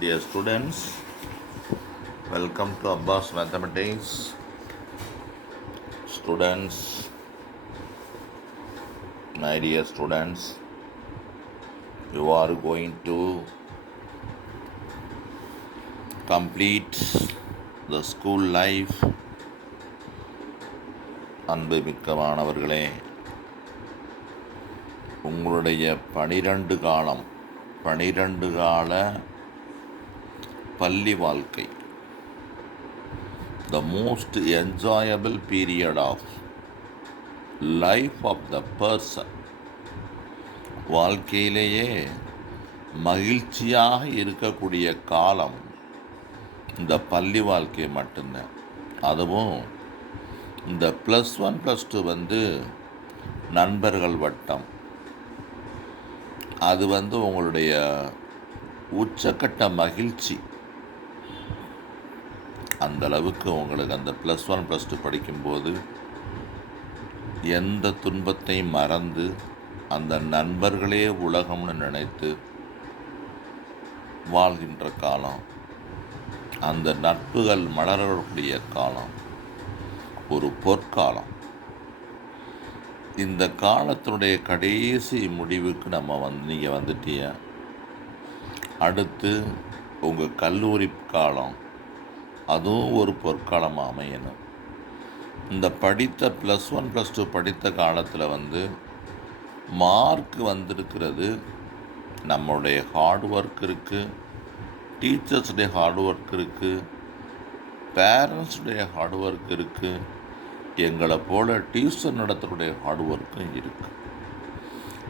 Dear students, welcome to Abbas Mathematics. Students, my dear students, you are going to complete the school life. அன்புமிக்க மாணவர்களே, உங்களுடைய 12 கால பள்ளி வாழ்க்கை, the most enjoyable period of life of the person, வாழ்க்கையிலேயே மகிழ்ச்சியாக இருக்கக்கூடிய காலம் இந்த பள்ளி வாழ்க்கை மட்டும்தான். அதுவும் இந்த +1 +2 நண்பர்கள் வட்டம், அது உங்களுடைய உச்சக்கட்ட மகிழ்ச்சி. அந்த அளவுக்கு உங்களுக்கு அந்த +1 +2 படிக்கும்போது எந்த துன்பத்தையும் மறந்து அந்த நண்பர்களே உலகம்னு நினைத்து வாழ்கின்ற காலம், அந்த நட்புகள் மலரக்கூடிய காலம் ஒரு பொற்காலம். இந்த காலத்தினுடைய கடைசி முடிவுக்கு நீங்கள் வந்துட்டீங்க. அடுத்து உங்கள் கல்லூரி காலம், அதுவும் ஒரு பொற்காலமாக அமையணும். இந்த படித்த +1 +2 படித்த காலத்தில் மார்க் வந்திருக்கிறது, நம்மளுடைய ஹார்ட் ஒர்க் இருக்குது, டீச்சர்ஸுடைய ஹார்ட் ஒர்க் இருக்குது, பேரண்ட்ஸுடைய ஹார்ட் ஒர்க் இருக்குது, எங்களை போல் டியூஷன் நடத்துகிற ஹார்ட் ஒர்க்கும் இருக்குது.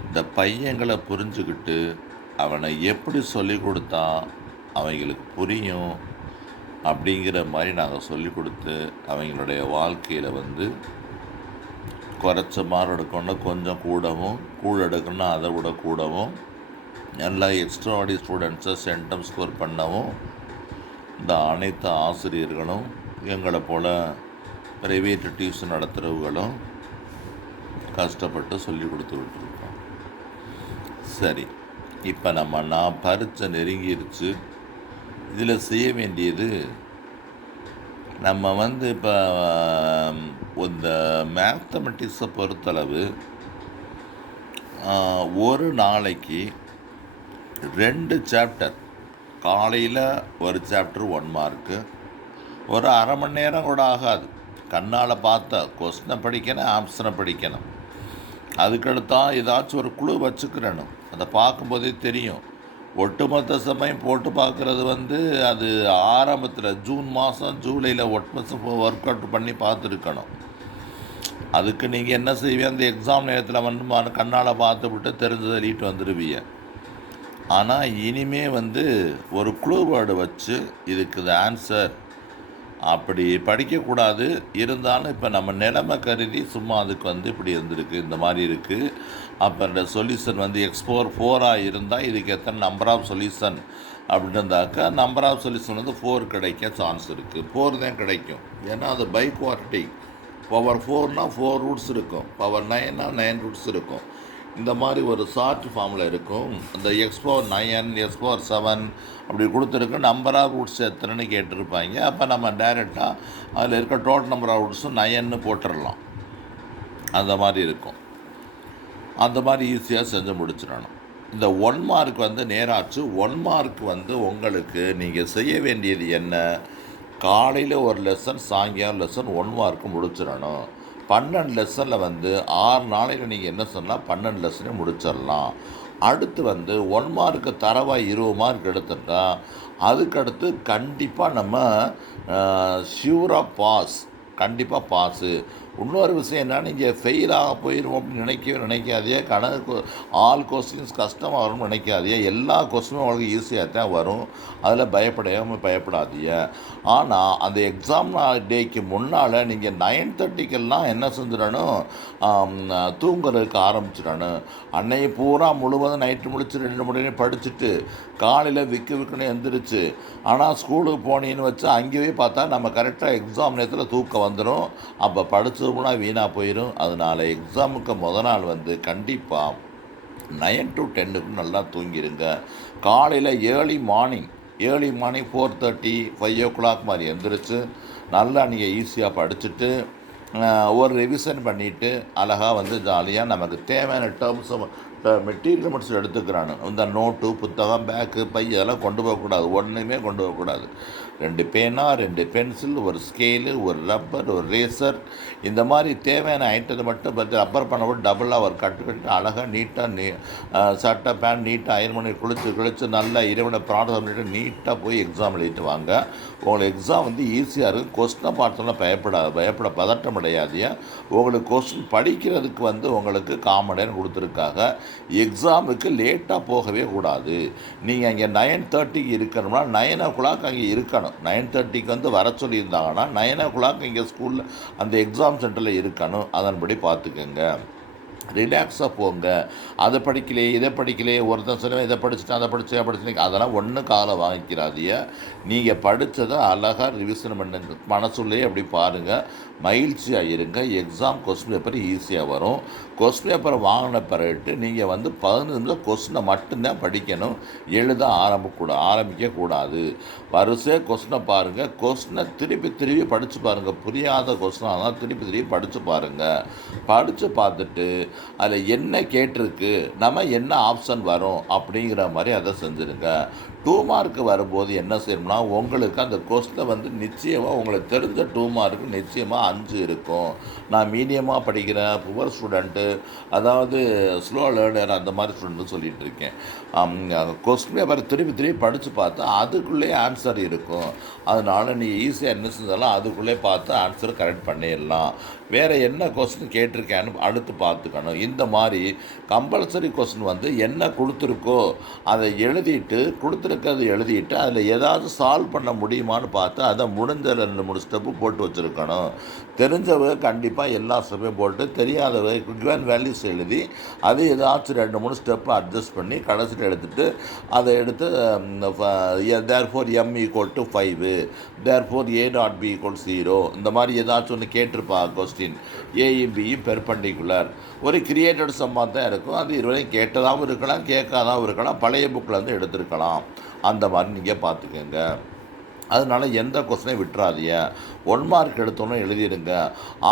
இந்த பையங்களை புரிஞ்சுக்கிட்டு அவனை எப்படி சொல்லிக் கொடுத்தா அவங்களுக்கு புரியும் அப்படிங்கிற மாதிரி நாங்கள் சொல்லிக் கொடுத்து அவங்களுடைய வாழ்க்கையில் குறைச்ச மார்க் எடுக்கணும்னா கொஞ்சம் கூட எடுக்கணும்னா அதை விட கூடவும், நல்லா எக்ஸ்ட்ராஆர்டினரி ஸ்டூடெண்ட்ஸை சென்டம் ஸ்கோர் பண்ணவும் இந்த அனைத்து ஆசிரியர்களும் எங்களை போல் ப்ரைவேட் டியூஷன் நடத்துகிறவங்களும் கஷ்டப்பட்டு சொல்லி கொடுத்துக்கிட்டுருக்கோம். சரி, இப்போ நான் பரீட்சை நெருங்கிருச்சு. இதில் செய்ய வேண்டியது, நம்ம இப்போ இந்த மேத்தமெட்டிக்ஸை பொறுத்தளவு ஒரு நாளைக்கு 2 சாப்டர், காலையில் ஒரு சாப்டர் 1 மார்க்கு, ஒரு அரை மணி நேரம் கூட ஆகாது. கண்ணால் பார்த்தா கொஸ்டினை படிக்கணும், ஆப்ஷனை படிக்கணும். அதுக்கடுத்தா ஏதாச்சும் ஒரு குழு வச்சுக்கிறணும். அதை பார்க்கும்போதே தெரியும். ஒட்டுமொத்த சமயம் போட்டு பார்க்குறது அது ஆரம்பத்தில் ஜூன் மாதம் ஜூலையில் ஒட்டுமொத்த ஒர்க் அவுட் பண்ணி பார்த்துருக்கணும். அதுக்கு நீங்கள் என்ன செய்வீங்க, அந்த எக்ஸாம் நேரத்தில் கண்ணால் பார்த்து விட்டு தெரிஞ்சதை எழுதிட்டு வந்துடுவீங்க. ஆனால் இனிமே ஒரு க்ளூ வேர்டு வச்சு இதுக்கு இது ஆன்சர் அப்படி படிக்கக்கூடாது. இருந்தாலும் இப்போ நம்ம நிலைமை கருதி சும்மா அதுக்கு இப்படி இருந்திருக்கு, இந்த மாதிரி இருக்குது. அப்போ இந்த சொல்யூஷன் x4 இருந்தால் இதுக்கு எத்தனை நம்பர் ஆஃப் சொல்யூஷன் அப்படின்னு இருந்தாக்கா நம்பர் ஆஃப் சொல்யூஷன் 4 கிடைக்க சான்ஸ் இருக்குது. 4 தான் கிடைக்கும். ஏன்னா அது பை குவாட்ரிட்டிக். பவர் 4னா 4 ரூட்ஸ் இருக்கும், பவர் 9னா 9 ரூட்ஸ் இருக்கும். இந்த மாதிரி ஒரு ஷார்ட் ஃபார்மில் இருக்கும். அந்த x9 x7 அப்படி கொடுத்துருக்கு. நம்பர் ஆஃப் ரூட்ஸ் எத்தனைன்னு கேட்டிருப்பாங்க. அப்போ நம்ம டைரெக்டாக அதில் இருக்க டோட்டல் நம்பர் ஆஃப் ரூட்ஸும் 9ன்னு போட்டுடலாம். அந்த மாதிரி இருக்கும். அந்த மாதிரி ஈஸியாக செஞ்சு முடிச்சிடணும். இந்த 1 மார்க் நேராச்சு. 1 மார்க் உங்களுக்கு நீங்கள் செய்ய வேண்டியது என்ன, காலையில் ஒரு லெசன், சாயங்காலம் லெசன் 1 மார்க்கு முடிச்சிடணும். 12 லெசனில் 6 நாளையில் நீங்கள் என்ன சொன்னால் 12 லெசனே முடிச்சிடலாம். அடுத்து 1 மார்க்கு தரவாக 20 மார்க் எடுத்துட்டா அதுக்கடுத்து கண்டிப்பாக நம்ம ஷியூராக பாஸ், கண்டிப்பாக பாஸு. இன்னொரு விஷயம் என்ன, நீங்கள் ஃபெயிலாக போயிடுவோம் அப்படின்னு நினைக்காதே. கணக்கு ஆல் கொஸ்டின்ஸ் கஷ்டமாக வரும்னு நினைக்காதே. எல்லா கொஸ்டினும் உங்களுக்கு ஈஸியாக தான் வரும். அதில் பயப்படாதீங்க. ஆனால் அந்த எக்ஸாம் டேக்கு முன்னால் நீங்கள் 9:30க்கெல்லாம் என்ன செஞ்சிடணும், தூங்குறதுக்கு ஆரம்பிச்சிடணும். அன்னைக்கு பூரா முழுவதும் நைட்டு முடிச்சு 2 மணி நேரம் படிச்சுட்டு காலையில் விற்குன்னு எந்திரிச்சு, ஆனால் ஸ்கூலுக்கு போனீங்கன்னு வச்சு அங்கேயே பார்த்தா நம்ம கரெக்டாக எக்ஸாம் நேரத்தில் தூக்கம் வந்துடும். அப்போ படித்ததுனா வீணாக போயிடும். அதனால் எக்ஸாமுக்கு நாள் கண்டிப்பாக 9 to 10 நல்லா தூங்கிடுங்க. காலையில் early morning early morning 4:30 5 o'clock மாதிரி எழுந்திரிச்சு நல்லா நீங்கள் ஈஸியாக படிச்சுட்டு ஒரு ரிவிஷன் பண்ணிவிட்டு அழகாக வந்து ஜாலியாக நமக்கு தேவையான டேர்ம்ஸ் மெட்டீரியல் மட்டும் எடுத்துக்கிறானு. இந்த நோட்டு, புத்தகம், பேக்கு, பை அதெல்லாம் கொண்டு போகக்கூடாது. ஒன்றுமே கொண்டு போகக்கூடாது. 2 பேனா, 2 பென்சில், ஒரு ஸ்கேலு, ஒரு ரப்பர், ஒரு ரேசர், இந்த மாதிரி தேவையான ஐட்டத்தை மட்டும் பார்த்து ரப்பர் பண்ண போட்டு டபுளாக ஒரு கட்டு அழகாக நீட்டாக சட்டை பேண்ட் நீட்டாக அயன் பண்ணி குளிச்சு நல்லா இறைவனை பிரார்த்தனை பண்ணிட்டு நீட்டாக போய் எக்ஸாம் எழுதிட்டு வாங்க. உங்களுக்கு எக்ஸாம் வந்து ஈஸியாக இருக்கும். கொஸ்டினை பார்த்தோன்னா பயப்பட பதட்டம் அடையாதியா. உங்களுக்கு கொஸ்டின் படிக்கிறதுக்கு வந்து உங்களுக்கு காமன் கொடுத்துருக்காங்க. எக்ஸாமுக்கு லேட்டாக போகவே கூடாது. நீங்கள் அங்கே 9:30 இருக்கணும்னா 9 o'clock அங்கே இருக்கணும். 9:30 வந்து வர சொல்லியிருந்தாங்கன்னா 9 o'clock இங்கே ஸ்கூலில் அந்த எக்ஸாம் சென்டரில் இருக்கணும். அதன்படி பார்த்துக்கோங்க. ரிலாக்ஸாக போங்க. அதை படிக்கலையே இதை படிக்கலையே ஒருத்தன் சொல்லுவேன் இதை படிச்சுட்டேன் அதை படித்தேன் அதெல்லாம் ஒன்றும் காலம் வாங்கிக்கிறாதிய. நீங்கள் படித்ததை அழகாக ரிவிஷன் பண்ணுங்க. மனசுள்ளே அப்படி பாருங்கள். மகிழ்ச்சியாக இருங்க. எக்ஸாம் கொஸ்டின் பேப்பர் ஈஸியாக வரும். கொஸ்டின் பேப்பரை வாங்கின பிறகு நீங்கள் வந்து 15 நிமிஷம் கொஸ்டினை மட்டும்தான் படிக்கணும். எழுத ஆரம்பிக்கக்கூடாது. வரிசையாக கொஸ்டினை பாருங்கள். கொஸ்டினை திருப்பி படித்து பாருங்கள். புரியாத கொஸ்டினாக தான் திருப்பி படித்து பாருங்கள். படித்து பார்த்துட்டு அதில் என்ன கேட்டிருக்கு, நம்ம என்ன ஆப்ஷன் வரும் அப்படிங்கிற மாதிரி அதை செஞ்சுருங்க. 2 மார்க்கு வரும்போது என்ன செய்யணும்னா உங்களுக்கு அந்த கொஸ்டினை வந்து நிச்சயமாக உங்களுக்கு தெரிஞ்ச 2 மார்க்கு நிச்சயமாக 5 இருக்கும். நான் மீடியமாக படிக்கிறேன், புவர் ஸ்டூடெண்ட்டு, அதாவது ஸ்லோ லேர்னர் அந்த மாதிரி ஸ்டூடெண்ட்டு சொல்லிகிட்டு இருக்கேன். கொஸ்டின் பேப்பர் திருப்பி படித்து பார்த்தா அதுக்குள்ளே ஆன்சர் இருக்கும். அதனால் நீ ஈஸியாக என்ன செஞ்சாலும் அதுக்குள்ளே பார்த்து ஆன்சர் கரெக்ட் பண்ணிடலாம். வேறு என்ன கொஸ்டின் கேட்டிருக்கேன்னு அடுத்து பார்த்துக்கணும். இந்த மாதிரி கம்பல்சரி கொஸ்டின் வந்து என்ன கொடுத்துருக்கோ அதை எழுதிட்டு அதில் ஏதாவது சால்வ் பண்ண முடியுமான்னு பார்த்து அதை முடிஞ்ச 2-3 ஸ்டெப்பு போட்டு வச்சுருக்கணும். தெரிஞ்சவங்க கண்டிப்பாக எல்லா ஸ்டெப்பையும் போட்டு, தெரியாதவங்க கிவன் வேல்யூஸ் எழுதி அது ஏதாச்சும் 2-3 ஸ்டெப்பு அட்ஜஸ்ட் பண்ணி கடைசியில் எடுத்துகிட்டு அதை எடுத்து தேர்ஃபோர் m = 5 தேர்ஃபோர் a.b = 0 இந்த மாதிரி ஏதாச்சும் ஒன்று கேட்டிருப்பா கொஸ்டின். ஏயும் பியும் பெர்பெண்டிகுலர் ஒரு கிரியேட்டட் சம்மாக தான் இருக்கும். அது இதுவரையும் கேட்டதாகவும் இருக்கலாம், கேட்காதாகவும் இருக்கலாம், பழைய புக்கில் வந்து எடுத்துருக்கலாம். அந்த மாதிரி நீங்கள் பார்த்துக்கோங்க. அதனால் எந்த கொஸ்டினையும் விட்டுறாதீங்க. 1 மார்க் எடுத்தோன்னே எழுதிடுங்க.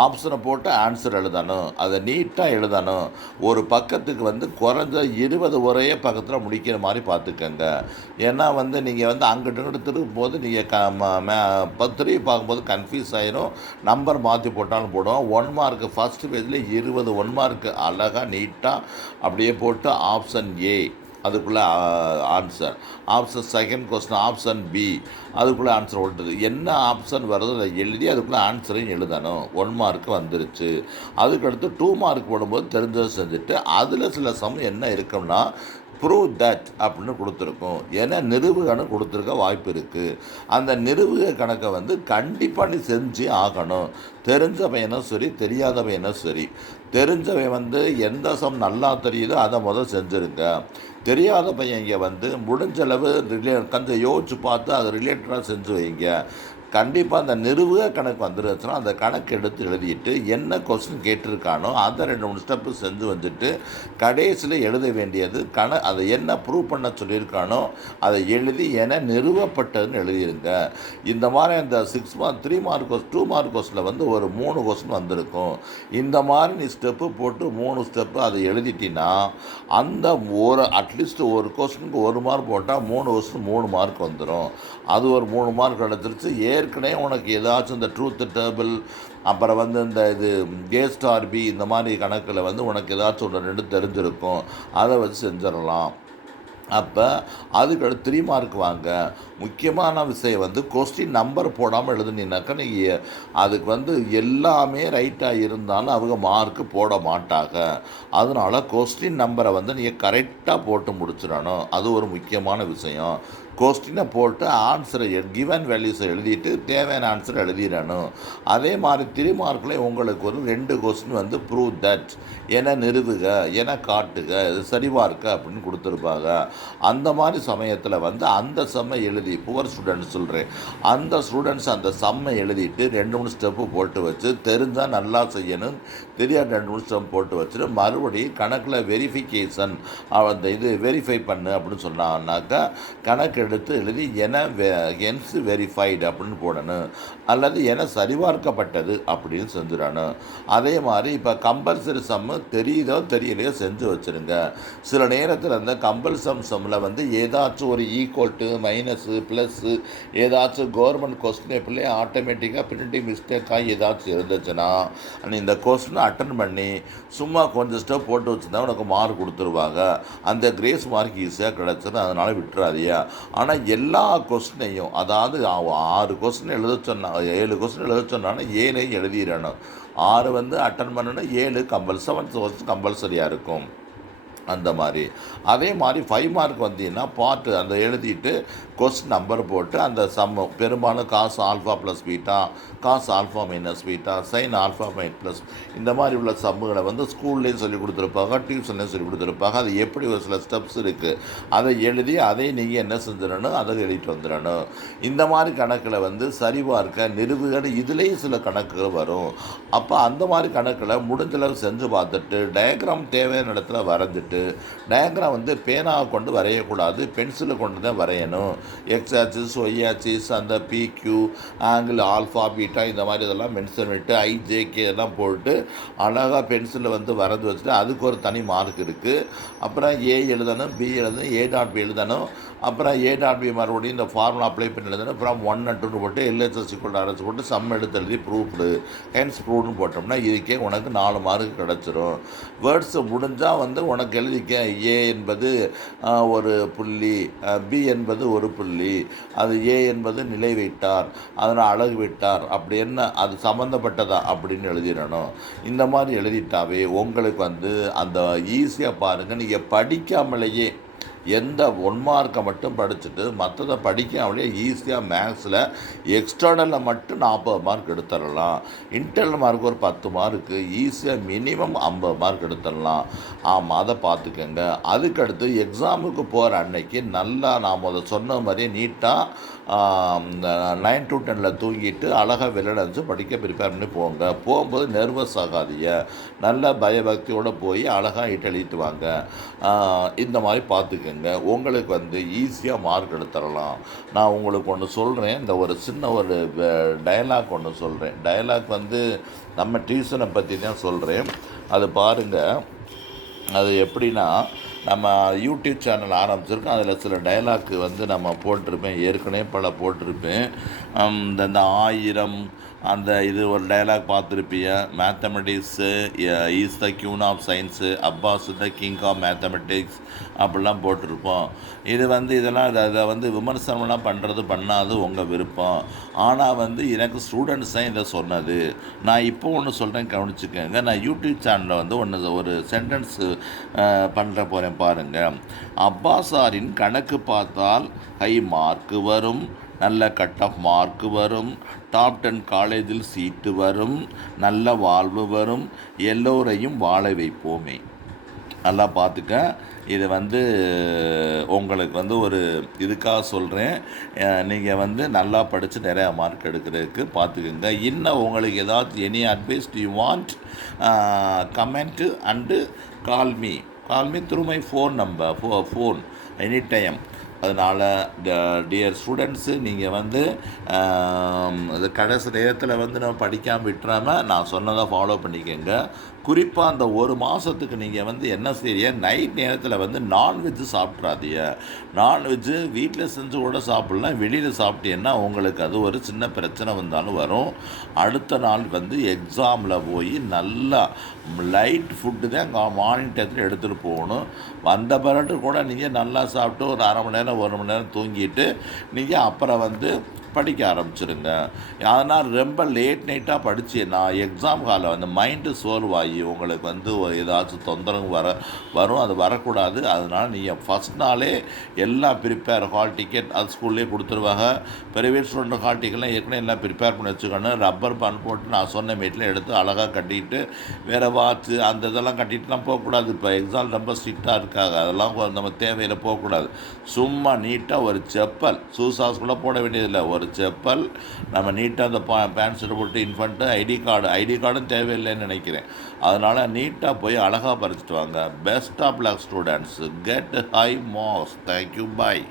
ஆப்ஷனை போட்டு ஆன்சர் எழுதணும். அதை நீட்டாக எழுதணும். ஒரு பக்கத்துக்கு வந்து குறைஞ்ச 20 ஒரே பக்கத்தில் முடிக்கிற மாதிரி பார்த்துக்கோங்க. ஏன்னா வந்து நீங்கள் வந்து அங்கிட்டு திரும்பும் போது நீங்கள் திரும்பி பார்க்கும்போது கன்ஃபியூஸ் ஆகிரும். நம்பர் மாற்றி போட்டாலும் போடுவோம். 1 மார்க்கு ஃபஸ்ட்டு பேஜில் 20 1 மார்க்கு அழகாக நீட்டாக அப்படியே போட்டு ஆப்ஷன் ஏ அதுக்குள்ளே answer, option second question option B அதுக்குள்ளே ஆன்சர் ஓட்டுது. என்ன ஆப்ஷன் வருதோ அதை எழுதி அதுக்குள்ளே ஆன்சரையும் எழுதணும். 1 மார்க்கு வந்துருச்சு. அதுக்கடுத்து 2 மார்க் போடும்போது தெரிஞ்சதை செஞ்சுட்டு அதில் சில சமயம் என்ன இருக்குன்னா ப்ரூவ் தட் அப்படின்னு கொடுத்துருக்கோம். ஏன்னா நிறுவுகணம் கொடுத்துருக்க வாய்ப்பு இருக்குது. அந்த நிறுவுக கணக்கை வந்து கண்டிப்பாக நீ செஞ்சு ஆகணும். தெரிஞ்சவனும் சரி தெரியாதவனும் சரி. தெரிஞ்சவன் வந்து எந்த சம் நல்லா தெரியுதோ அதை செஞ்சுருங்க. தெரியாத பையன் இங்கே வந்து முடிஞ்சளவு கொஞ்சம் யோசிச்சு பார்த்து அதை ரிலேட்டடாக செஞ்சு வைங்க. கண்டிப்பாக அந்த நிறுவ கணக்கு வந்துருச்சுன்னா அந்த கணக்கு எடுத்து எழுதிட்டு என்ன கொஸ்டின் கேட்டிருக்கானோ அதை 2-3 ஸ்டெப்பு செஞ்சு வந்துட்டு கடைசியில் எழுத வேண்டியது அதை என்ன ப்ரூவ் பண்ண சொல்லியிருக்கானோ அதை எழுதி என நிறுவப்பட்டதுன்னு எழுதிருங்க. இந்த மாதிரி அந்த 6 மார்க் 3 மார்க் 2 மார்க் கொஸ்டினில் வந்து ஒரு 3 கொஸ்டின் வந்திருக்கும். இந்த மாதிரி நீ ஸ்டெப்பு போட்டு 3 ஸ்டெப்பு அதை எழுதிட்டின்னா அந்த அட்லீஸ்ட் ஒரு கொஸ்டினுக்கு 1 மார்க் போட்டால் 3 கொஸ்டின் 3 மார்க் வந்துடும். அது ஒரு 3 மார்க் கிடச்சிருச்சு. ஏற்கனவே உனக்கு ஏதாச்சும் இந்த ட்ரூத் டேபிள் அப்புறம் வந்து இந்த இது A*B இந்த மாதிரி கணக்கில் வந்து உனக்கு ஏதாச்சும் 1-2 தெரிஞ்சிருக்கும். அதை வச்சு செஞ்சிடலாம். அப்போ அதுக்கடுத்து 3 மார்க் வாங்க. முக்கியமான விஷயம் வந்து கொஸ்டின் நம்பர் போடாமல் எழுதுனீங்கனாக்கா நீங்கள் அதுக்கு வந்து எல்லாமே ரைட்டாக இருந்தாலும் அவங்க மார்க்கு போட மாட்டாங்க. அதனால் கொஸ்டின் நம்பரை வந்து நீங்கள் கரெக்டாக போட்டு முடிச்சிடணும். அது ஒரு முக்கியமான விஷயம். கொஸ்டினை போட்டு ஆன்சரை கிவன் வேல்யூஸை எழுதிட்டு தேவையான ஆன்சரை எழுதிடணும். அதே மாதிரி 3 மார்க்கில் உங்களுக்கு ஒரு 2 கொஸ்டின் வந்து ப்ரூவ் தட் என நிறுவுக என காட்டுக இது சரிவாக இருக்க அப்படின்னு கொடுத்துருப்பாங்க. அந்த மாதிரி சமயத்தில் வந்து அந்த செம்மை எழுதி புவர் ஸ்டூடெண்ட்ஸ் சொல்கிறேன் அந்த ஸ்டூடெண்ட்ஸ் அந்த செம்மை எழுதிட்டு 2-3 ஸ்டெப்பு போட்டு வச்சு தெரிஞ்சால் நல்லா செய்யணும், தெரியாத 2-3 ஸ்டெப் போட்டு வச்சுட்டு மறுபடியும் கணக்கில் வெரிஃபிகேஷன் அந்த இது வெரிஃபை பண்ணு அப்படின்னு சொன்னாங்கன்னாக்கா கணக்கு எடுத்து எழுதி ஹென்ஸ் வெரிஃபைடு அப்படின்னு போடணும், அல்லது என சரிபார்க்கப்பட்டது அப்படின்னு செஞ்சிடணும். அதே மாதிரி இப்போ கம்பல்சரி சம்மு தெரியுதோ தெரியலையோ செஞ்சு வச்சுருங்க. சில நேரத்தில் அந்த சம்மில் வந்து ஏதாச்சும் ஒரு ஈக்குவல் மைனஸு ப்ளஸ்ஸு ஏதாச்சும் கவர்மெண்ட் கொஸ்டின் எப்படியே ஆட்டோமேட்டிக்காக பிரிண்டிங் மிஸ்டேக்காக ஏதாச்சும் இருந்துச்சுன்னா இந்த கொஸ்டினை அட்டன் பண்ணி சும்மா கொஞ்சம் ஸ்டெப் போட்டு வச்சுருந்தா உனக்கு மார்க் கொடுத்துருவாங்க. அந்த கிரேஸ் மார்க் ஈஸியாக கிடச்சிடும், அதனால் விட்டுறாதியா. ஆனால் எல்லா கொஸ்டினையும், அதாவது 6 கொஸ்டின் எழுத சொன்னால் 7 கொஸ்டின் எழுத சொன்னாலும் 7 எழுதிடணும். 6 வந்து அட்டன் பண்ணணும், 7 கம்பல்சரியாக இருக்கும். அந்த மாதிரி அதே மாதிரி 5 மார்க் வந்தீங்கன்னா பார்ட்டு அந்த எழுதிட்டு கொஸ்டின் நம்பர் போட்டு அந்த சம்மு பெரும்பாலும் cos alpha plus beta, cos alpha minus beta, sine alpha plus இந்த மாதிரி உள்ள சம்முகளை வந்து ஸ்கூல்லேயும் சொல்லி கொடுத்துருப்பாங்க, டியூஷன்லேயும் சொல்லி கொடுத்துருப்பாங்க. அது எப்படி ஒரு சில ஸ்டெப்ஸ் இருக்குது, அதை எழுதி அதை நீங்கள் என்ன செஞ்சிடணும், அதை எழுதிட்டு வந்துடணும். இந்த மாதிரி கணக்கில் வந்து சரிபார்க்க நிறுவுகள் இதுலேயும் சில கணக்குகள் வரும். அப்போ அந்த மாதிரி கணக்கில் முடிஞ்சளவு செஞ்சு பார்த்துட்டு டயக்ராம் தேவையான இடத்துல வரைஞ்சிட்டு, டயக்ராம் வந்து பேனாவை கொண்டு வரையக்கூடாது, பென்சிலை கொண்டு தான் வரையணும். எக்ஸ் ஆக்சிஸ், ஒய் ஆக்சிஸ், அந்த பிக்யூ ஆங்கிள் ஆல்ஃபா பீட்டா இந்த மாதிரி இதெல்லாம் மென்ஷன் பண்ணிட்டு ஐஜேகே இதெல்லாம் போட்டு அழகாக பென்சிலில் வந்து வரைஞ்சி வச்சுட்டு அதுக்கு ஒரு தனி மார்க் இருக்குது. அப்புறம் ஏ எழுதணும், பி எழுதணும், ஏ டாட் பி எழுதணும். அப்புறம் ஏ டாட் பி மறுபடியும் இந்த ஃபார்முலா அப்ளை பண்ணி எழுதணும். அப்புறம் 1 and 2 போட்டு எல்ஹெச்எஸ் ஈக்குவல் ஆர்எஸ் போட்டு சம் எடுத்து எழுதி ப்ரூஃப்டு ஹென்ஸ் ப்ரூவ்னு போட்டோம்னா இதுக்கே உனக்கு 4 மார்க் கிடச்சிரும். வேர்ட்ஸ் முடிஞ்சால் வந்து உனக்கு எழுதிக்க ஏ என்பது ஒரு புள்ளி, பி என்பது ஒரு புள்ளி, அது ஏ என்பது நிலை வைட்டார், அதனால் அழகு விட்டார், அப்படி என்ன அது சம்மந்தப்பட்டதா அப்படின்னு எழுதிடணும். இந்த மாதிரி எழுதிட்டாவே உங்களுக்கு வந்து அந்த ஈஸியாக பாருங்கள். நீங்கள் படிக்காமலேயே எந்த 1 மார்க்கை மட்டும் படிச்சுட்டு மற்றதை படிக்காமலே ஈஸியாக மேக்ஸில் எக்ஸ்டர்னலில் மட்டும் 40 மார்க் எடுத்துடலாம். இன்டர்னல் மார்க் ஒரு 10 மார்க்கு ஈஸியாக மினிமம் 50 மார்க் எடுத்துடலாம். ஆமாம், அதை பார்த்துக்கங்க. அதுக்கடுத்து எக்ஸாமுக்கு போகிற அன்னைக்கு நல்லா நாம் அதை சொன்ன மாதிரியே நீட்டாக 9 to 10 தூங்கிட்டு அழகாக விளையாட படிக்க ப்ரிப்பேர் பண்ணி போங்க. போகும்போது நர்வஸ் ஆகாதீங்க, நல்ல பயபக்தியோடு போய் அழகாக எழுதிட்டு வாங்க. இந்த மாதிரி பார்த்துக்கங்க. உங்களுக்கு வந்து ஈஸியாக மார்க் எடுத்துடலாம். நான் உங்களுக்கு ஒன்று சொல்கிறேன், இந்த ஒரு சின்ன ஒரு டயலாக் ஒன்று சொல்கிறேன். டயலாக் வந்து நம்ம டியூஷனை பற்றி தான் சொல்கிறேன். அது பாருங்கள். அது எப்படின்னா, நம்ம யூடியூப் சேனல் ஆரம்பிச்சிருக்கோம். அதில் சில டைலாக்கு வந்து நம்ம போட்டிருப்பேன், ஏற்கனவே பல போட்டிருப்பேன். இந்த 1000 அந்த இது ஒரு டைலாக் பார்த்துருப்பீங்க. Mathematics is the queen of science, அப்பாஸ் த கிங் ஆஃப் மேத்தமெட்டிக்ஸ் அப்படிலாம் போட்டிருப்போம். இது வந்து இதெல்லாம் அதை வந்து விமர்சனம்லாம் பண்ணாது உங்கள் விருப்பம். ஆனால் வந்து எனக்கு ஸ்டூடெண்ட்ஸ் தான் இதை சொன்னது. நான் இப்போ ஒன்று சொல்கிறேன், கவனிச்சுக்கோங்க. நான் யூடியூப் சேனலில் வந்து ஒரு சென்டென்ஸு பண்ணுற போகிறேன் பாருங்கள். அப்பாஸாரின் கணக்கு பார்த்தால் ஹை மார்க்கு வரும், நல்ல கட் ஆஃப் மார்க்கு வரும், டாப் 10 காலேஜில் சீட்டு வரும், நல்ல வாழ்வு வரும், எல்லோரையும் வாழ வைப்போமே. நல்லா பார்த்துக்க. இது வந்து உங்களுக்கு வந்து ஒரு இதுக்காக சொல்கிறேன். நீங்கள் வந்து நல்லா படித்து நிறையா மார்க் எடுக்கிறதுக்கு பார்த்துக்குங்க. இன்னும் உங்களுக்கு ஏதாச்சும் any advice you want, comment and call me through my phone number, phone any time. அதனால் டியர் ஸ்டூடெண்ட்ஸு, நீங்கள் வந்து அது கடைசி நேரத்தில் வந்து நம்ம படிக்காமல் விட்டுறாமல் நான் சொன்னதை ஃபாலோ பண்ணிக்கோங்க. குறிப்பாக அந்த ஒரு மாதத்துக்கு நீங்கள் வந்து என்ன செய்ய, நைட் நேரத்தில் வந்து நான்வெஜ்ஜு சாப்பிட்றாதீங்க. நான்வெஜ்ஜு வீட்டில் செஞ்சு கூட சாப்பிட்லாம், வெளியில் சாப்பிட்டீங்கன்னா உங்களுக்கு அது ஒரு சின்ன பிரச்சனை வந்தாலும் வரும். அடுத்த நாள் வந்து எக்ஸாமில் போய் நல்லா லைட் ஃபுட்டு தான் மார்னிங் டயத்தில் எடுத்துகிட்டு போகணும். வந்த பிறகு கூட நீங்கள் நல்லா சாப்பிட்டு ஒரு 1/2 மணி நேரம் 1 மணி நேரம் தூங்கிட்டு நீங்கள் அப்புறம் வந்து படிக்க ஆரம்பிச்சிருங்க. அதனால் ரொம்ப லேட் நைட்டாக படித்தீங்கன்னா எக்ஸாம் ஹாலில் வந்து மைண்டு சோர்வாகி உங்களுக்கு வந்து ஏதாச்சும் தொந்தரவு வரும். அது வரக்கூடாது. அதனால் நீங்கள் ஃபஸ்ட் நாளே எல்லாம் ப்ரிப்பேர், ஹால் டிக்கெட் அது ஸ்கூல்லேயே கொடுத்துருவாங்க. ப்ரைவேட் ஸ்டூடெண்ட் ஹால் டிக்கெட்லாம் ஏற்கனவே எல்லாம் ப்ரிப்பேர் பண்ணி வச்சுக்கணும். ரப்பர் பேண்ட் போட்டு நான் சொன்ன மீட்டில் எடுத்து அழகாக கட்டிட்டு, வேறு வாட்ச்சு அந்த இதெல்லாம் கட்டிட்டுலாம் போகக்கூடாது. இப்போ எக்ஸாம் ரொம்ப ஸ்ட்ரிக்டாக இருக்காங்க, அதெல்லாம் நம்ம தேவையில் போகக்கூடாது. சும்மா நீட்டாக ஒரு செப்பல், ஷூசாஸ் கூட போட வேண்டியதில்லை, ஒரு செப்பல், நம்ம நீட்டாக அந்த பேண்ட் ஷர்ட் போட்டு இன்ஃபண்ட்டு ஐடி கார்டும் தேவையில்லைன்னு நினைக்கிறேன். அதனால் நீட்டாக போய் அழகாக பறிச்சுட்டு வாங்க. Best of luck students, get high marks. Thank you, bye.